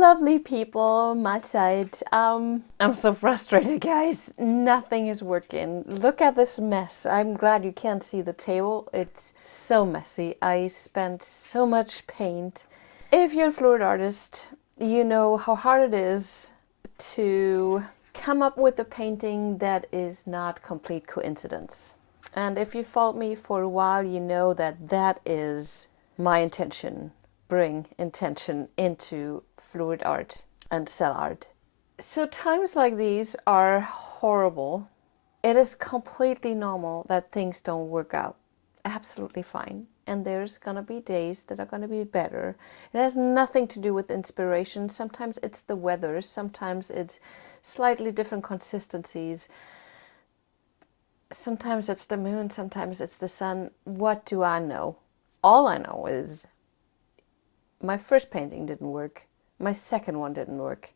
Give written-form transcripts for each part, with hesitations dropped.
lovely people, my side. I'm so frustrated, guys. Nothing is working. Look at this mess. I'm glad you can't see the table. It's so messy. I spent so much paint. If you're a fluid artist, you know how hard it is to come up with a painting that is not complete coincidence. And if you followed me for a while, you know that that is my intention. Bring intention into fluid art and cell art. So times like these are horrible. It is completely normal that things don't work out. Absolutely fine. And there's gonna be days that are gonna be better. It has nothing to do with inspiration. Sometimes it's the weather, sometimes it's slightly different consistencies. Sometimes it's the moon, sometimes it's the sun. What do I know? All I know is my first painting didn't work. My second one didn't work.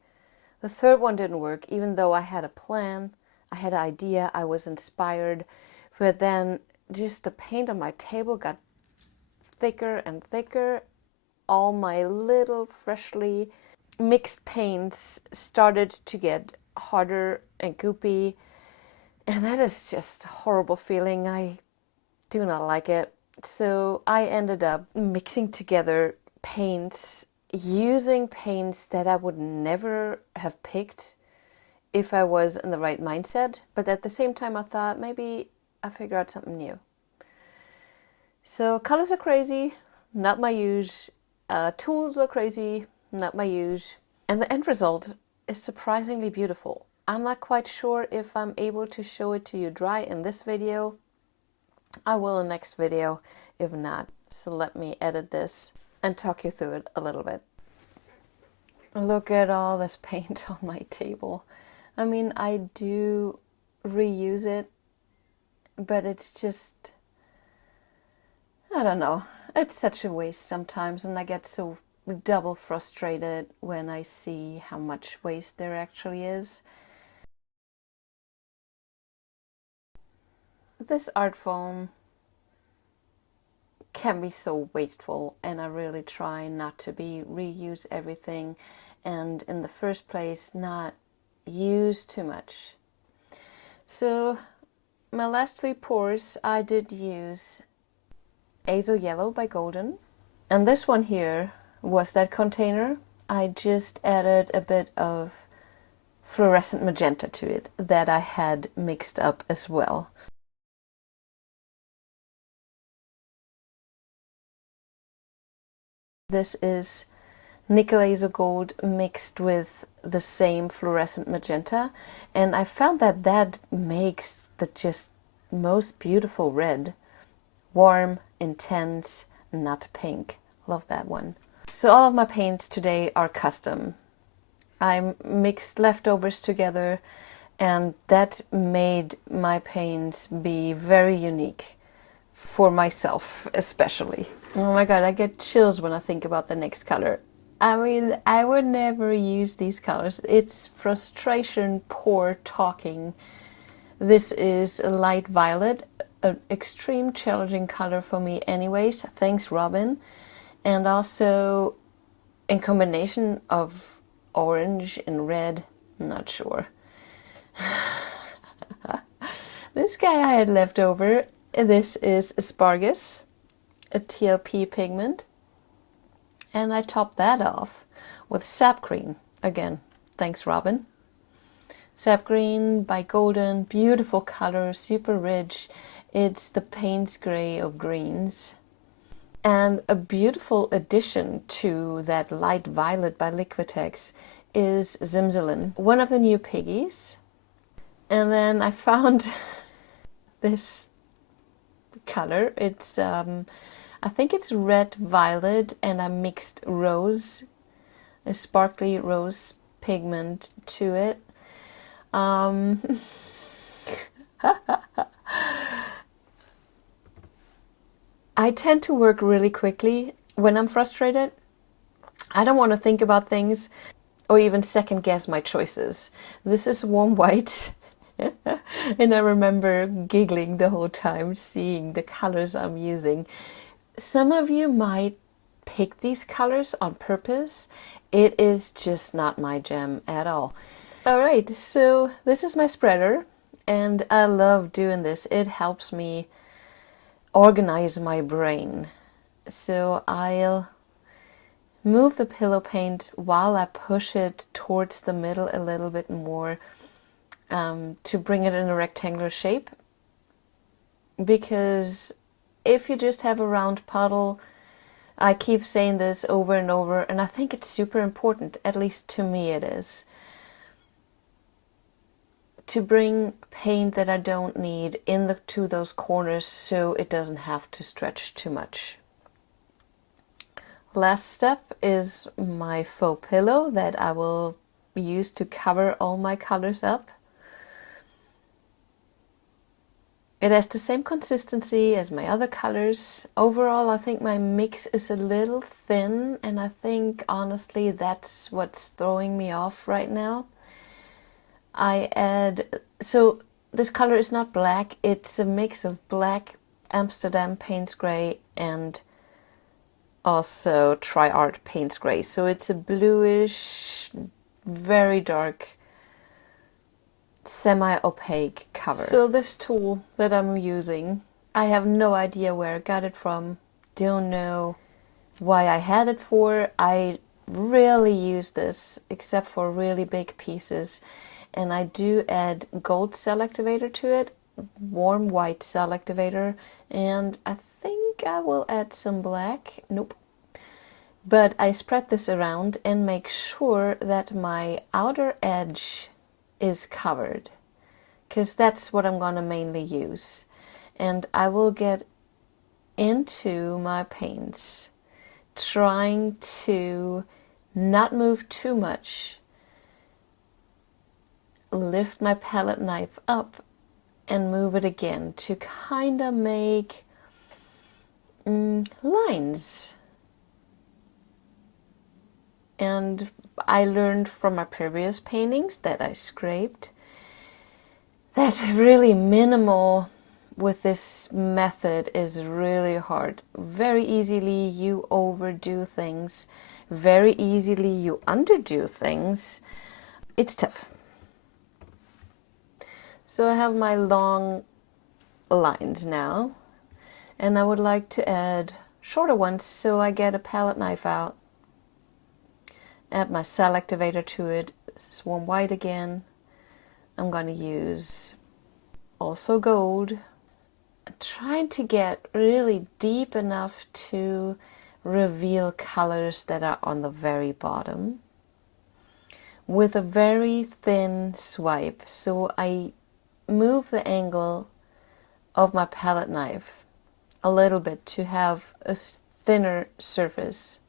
The third one didn't work, even though I had a plan, I had an idea, I was inspired. But then just the paint on my table got thicker and thicker. All my little freshly mixed paints started to get harder and goopy. And that is just a horrible feeling. I do not like it. So I ended up mixing together paints, using paints that I would never have picked if I was in the right mindset. But at the same time, I thought maybe I figure out something new. So colors are crazy, not my use. Tools are crazy, not my use. And the end result is surprisingly beautiful. I'm not quite sure if I'm able to show it to you dry in this video. I will in the next video, if not. So let me edit this and talk you through it a little bit. Look at all this paint on my table. I mean, I do reuse it, but it's just, I don't know. It's such a waste sometimes, and I get so double frustrated when I see how much waste there actually is. This art form can be so wasteful, and I really try not to reuse everything, and in the first place not use too much. So my last 3 pours I did use Azo Yellow by Golden, and this one here was that container. I just added a bit of fluorescent magenta to it that I had mixed up as well. This is nickel azo gold mixed with the same fluorescent magenta, and I found that that makes the just most beautiful red. Warm, intense, not pink. Love that one. So all of my paints today are custom. I mixed leftovers together, and that made my paints be very unique for myself especially. Oh my god, I get chills when I think about the next color. I mean, I would never use these colors. It's Frustation Pour talking. This is a light violet, an extreme challenging color for me anyways. Thanks, Robin. And also in combination of orange and red, not sure. This guy I had left over, this is Asparagus, a TLP pigment, and I topped that off with sap green. Again, thanks Robin. Sap green by Golden, beautiful color, super rich. It's the Payne's gray of greens. And a beautiful addition to that light violet by Liquitex is Zimzelin, one of the new piggies. And then I found this color. It's I think it's red violet, and I mixed rose, a sparkly rose pigment to it. I tend to work really quickly when I'm frustrated. I don't want to think about things or even second guess my choices. This is warm white. And I remember giggling the whole time seeing the colors I'm using. Some of you might pick these colors on purpose It is just not my jam at all. Alright, so this is my spreader, and I love doing this. It helps me organize my brain. So I'll move the pillow paint while I push it towards the middle a little bit more to bring it in a rectangular shape. Because if you just have a round puddle, I keep saying this over and over, and I think it's super important, at least to me it is, to bring paint that I don't need to those corners so it doesn't have to stretch too much. Last step is my faux pillow that I will use to cover all my colors up. It has the same consistency as my other colors. Overall, I think my mix is a little thin, and I think honestly that's what's throwing me off right now. So this color is not black, it's a mix of black, Amsterdam Paints Gray, and also Tri-Art Paints Gray. So it's a bluish, very dark, semi-opaque cover. So this tool that I'm using, I have no idea where I got it from, don't know why I had it for. I rarely use this except for really big pieces, and I do add gold cell activator to it, warm white cell activator, and I think I will add some black. Nope. But I spread this around and make sure that my outer edge is covered, because that's what I'm going to mainly use. And I will get into my paints, trying to not move too much, lift my palette knife up and move it again to kind of make lines. And I learned from my previous paintings that I scraped that really minimal with this method is really hard. Very easily you overdo things, very easily you underdo things. It's tough. So I have my long lines now, and I would like to add shorter ones, so I get a palette knife out, add my cell activator to it. This is warm white again. I'm going to use also gold. I'm trying to get really deep enough to reveal colors that are on the very bottom with a very thin swipe. So I move the angle of my palette knife a little bit to have a thinner surface.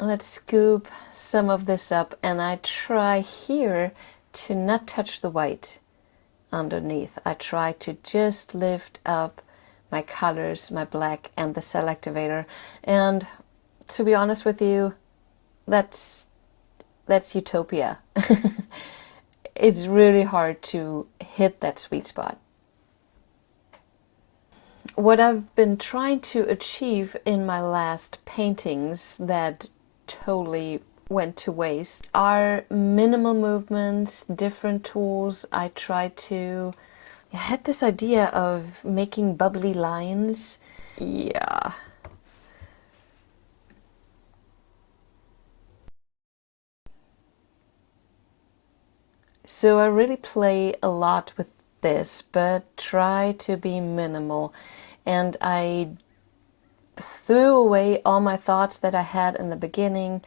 Let's scoop some of this up, and I try here to not touch the white underneath. I try to just lift up my colors, my black and the cell activator. And to be honest with you, that's utopia. It's really hard to hit that sweet spot. What I've been trying to achieve in my last paintings that totally went to waste are minimal movements, different tools. I had this idea of making bubbly lines. Yeah. So I really play a lot with this, but try to be minimal. And I threw away all my thoughts that I had in the beginning,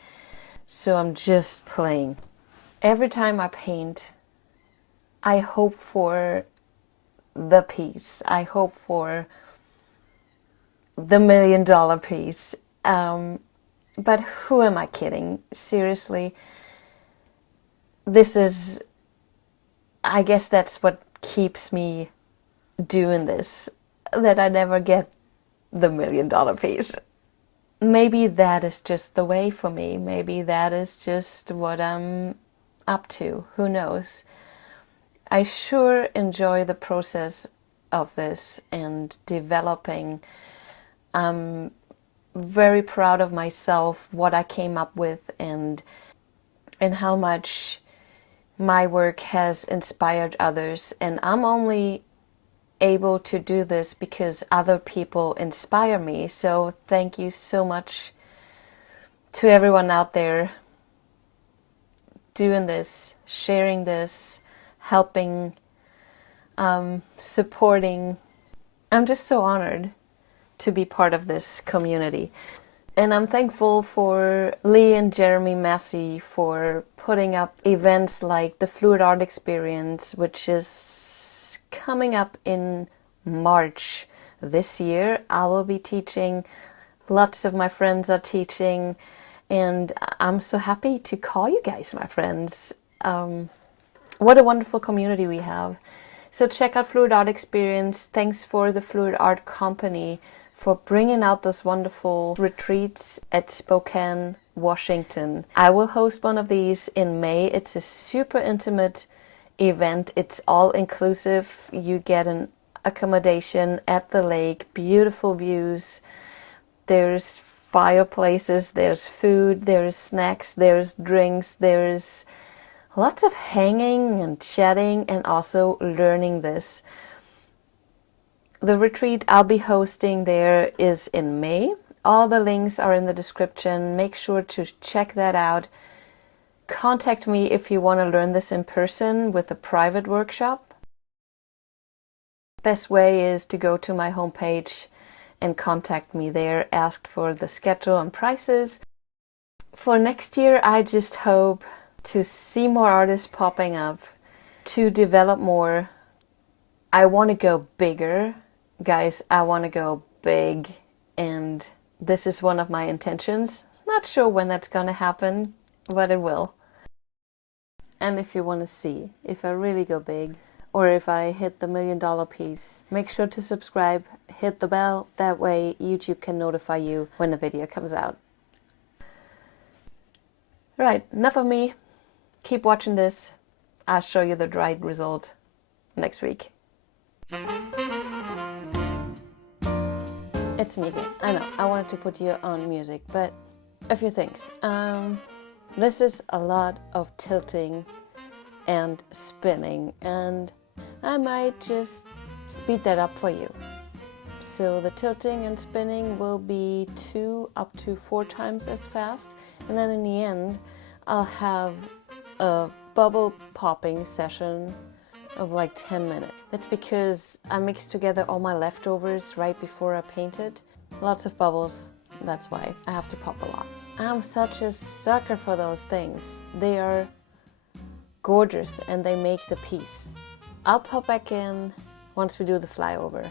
so I'm just playing. Every time I paint, I hope for the piece. I hope for the $1 million piece. But who am I kidding? Seriously, I guess that's what keeps me doing this, that I never get the $1 million piece. Maybe that is just the way for me. Maybe that is just what I'm up to. Who knows? I sure enjoy the process of this and developing. I'm very proud of myself, what I came up with, and how much my work has inspired others. And I'm only able to do this because other people inspire me. So thank you so much to everyone out there doing this, sharing this, helping, supporting. I'm just so honored to be part of this community. And I'm thankful for Lee and Jeremy Massey for putting up events like the Fluidartexperience, which is coming up in March this year. I will be teaching, lots of my friends are teaching, and I'm so happy to call you guys my friends. What a wonderful community we have. So check out Fluidartexperience. Thanks for the Fluidart company for bringing out those wonderful retreats at Spokane, Washington. I will host one of these in May. It's a super intimate event. It's all inclusive. You get an accommodation at the lake, beautiful views. There's fireplaces, there's food, there's snacks, there's drinks, there's lots of hanging and chatting and also learning this. The retreat I'll be hosting there is in May. All the links are in the description. Make sure to check that out. Contact me if you want to learn this in person with a private workshop. Best way is to go to my homepage and contact me there. Ask for the schedule and prices. For next year, I just hope to see more artists popping up, to develop more. I want to go bigger. Guys, I want to go big, and this is one of my intentions. Not sure when that's going to happen, but it will. And if you want to see if I really go big, or if I hit the $1 million piece, make sure to subscribe, hit the bell. That way YouTube can notify you when a video comes out. Right, enough of me. Keep watching this. I'll show you the right result next week. It's me again. I know, I wanted to put you on music, but a few things. This is a lot of tilting and spinning, and I might just speed that up for you. So the tilting and spinning will be 2 up to 4 times as fast, and then in the end I'll have a bubble popping session of like 10 minutes. That's because I mixed together all my leftovers right before I painted. Lots of bubbles, that's why I have to pop a lot. I'm such a sucker for those things. They are gorgeous and they make the piece. I'll pop back in once we do the flyover.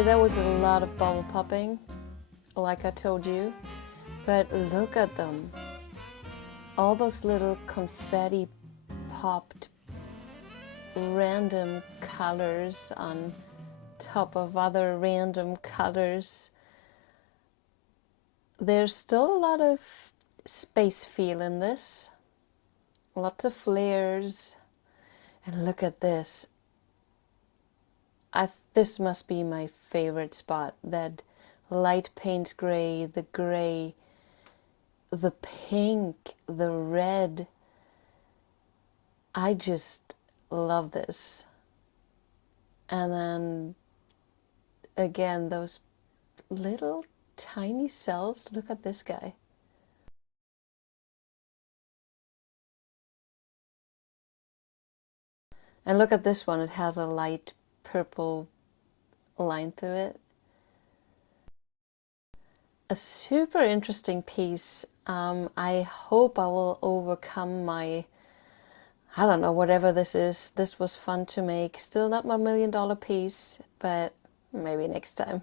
Okay, that was a lot of bubble popping, like I told you, but look at them. All those little confetti popped random colors on top of other random colors. There's still a lot of space feel in this. Lots of flares. And look at this. This must be my favorite spot. That light paint gray, the pink, the red. I just love this. And then again, those little tiny cells. Look at this guy. And look at this one. It has a light purple line through it. A super interesting piece. I hope I will overcome my, I don't know, whatever this is. This was fun to make. Still not my $1 million piece, but maybe next time.